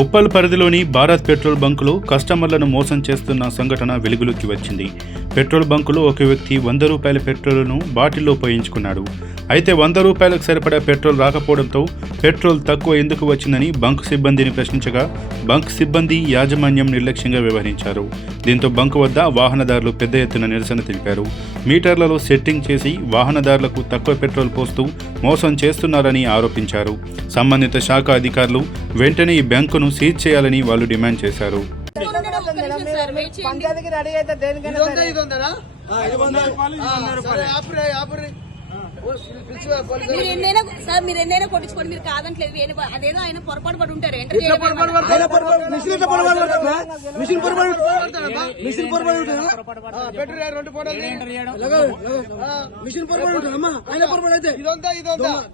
ఉప్పల్ పరిధిలోని భారత్ పెట్రోల్ బంకులో కస్టమర్లను మోసం చేస్తున్న సంఘటన వెలుగులోకి వచ్చింది. పెట్రోల్ బంకులో ఒక వ్యక్తి 100 రూపాయల పెట్రోల్ను బాటిల్లో పోయించుకున్నాడు. అయితే 100 రూపాయలకు సరిపడా పెట్రోల్ రాకపోవడంతో పెట్రోల్ తక్కువ ఎందుకు వచ్చిందని బంకు సిబ్బందిని ప్రశ్నించగా బంక్ సిబ్బంది యాజమాన్యం నిర్లక్ష్యంగా వ్యవహరించారు. దీంతో బంకు వద్ద వాహనదారులు పెద్ద ఎత్తున నిరసన తెలిపారు. మీటర్లలో సెట్టింగ్ చేసి వాహనదారులకు తక్కువ పెట్రోల్ పోస్తూ మోసం చేస్తున్నారని ఆరోపించారు. సంబంధిత శాఖ అధికారులు వెంటనే ఈ బ్యాంకును సీజ్ చేయాలని వాళ్ళు డిమాండ్ చేశారు. మీరు ఎన్నైనా కొట్టించుకోండి, మీరు కాదంటలేదు. అదేదో ఆయన పొరపాటు పడి ఉంటారు.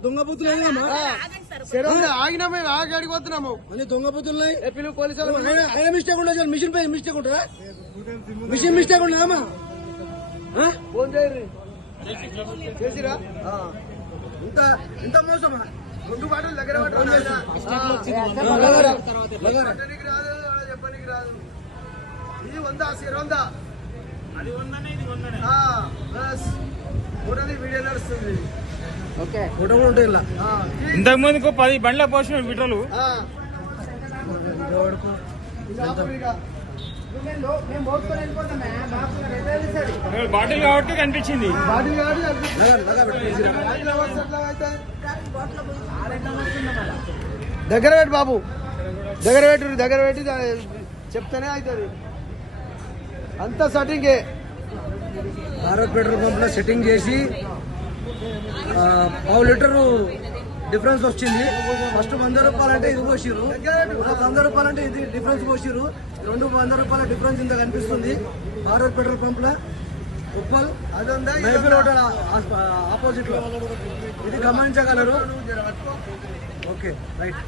దొంగ బుద్ధులు ఆగినాము, ఆగాడికి వస్తున్నాము. దొంగ బుద్ధులు పోలీసులు ఆయన మిస్టేక్ ఉండదు. మిషన్ పై మిస్టేక్ ఉంటుందా? మిషన్ మిస్టేక్ ఉండదమ్మా. ఫోన్ చేయరు చేసిరా. ఇంత మోసమా? 2 బాటలు దగ్గర చెప్పడానికి రాదు. ఇది 100 అది 100 వీడియో నడుస్తుంది. ఫోటో కూడా ఉంటాయి. ఇంతకు ముందుకు 10 బండ్ల పోసిన పెట్రోలు బాటిల్ కాబట్టి కనిపించింది. దగ్గర పెట్టి బాబు, దగ్గర పెట్టి చెప్తానే అవుతుంది. అంతా సెట్టింగే. భారత్ పెట్రోల్ పంప్ లో సెట్టింగ్ చేసి 1/2 లీటరు డిఫరెన్స్ వచ్చింది. ఫస్ట్ 100 రూపాయలు అంటే ఇది పోసిరు, 100 రూపాయలు అంటే ఇది డిఫరెన్స్ పోసిరు. 200 రూపాయల డిఫరెన్స్ ఇంత కనిపిస్తుంది భారత్ పెట్రోల్ పంప్ లో. ఉప్పల్ మైఫిల్ హోటల్ ఆపోజిట్ లో ఇది గమనించగలరు. Okay right.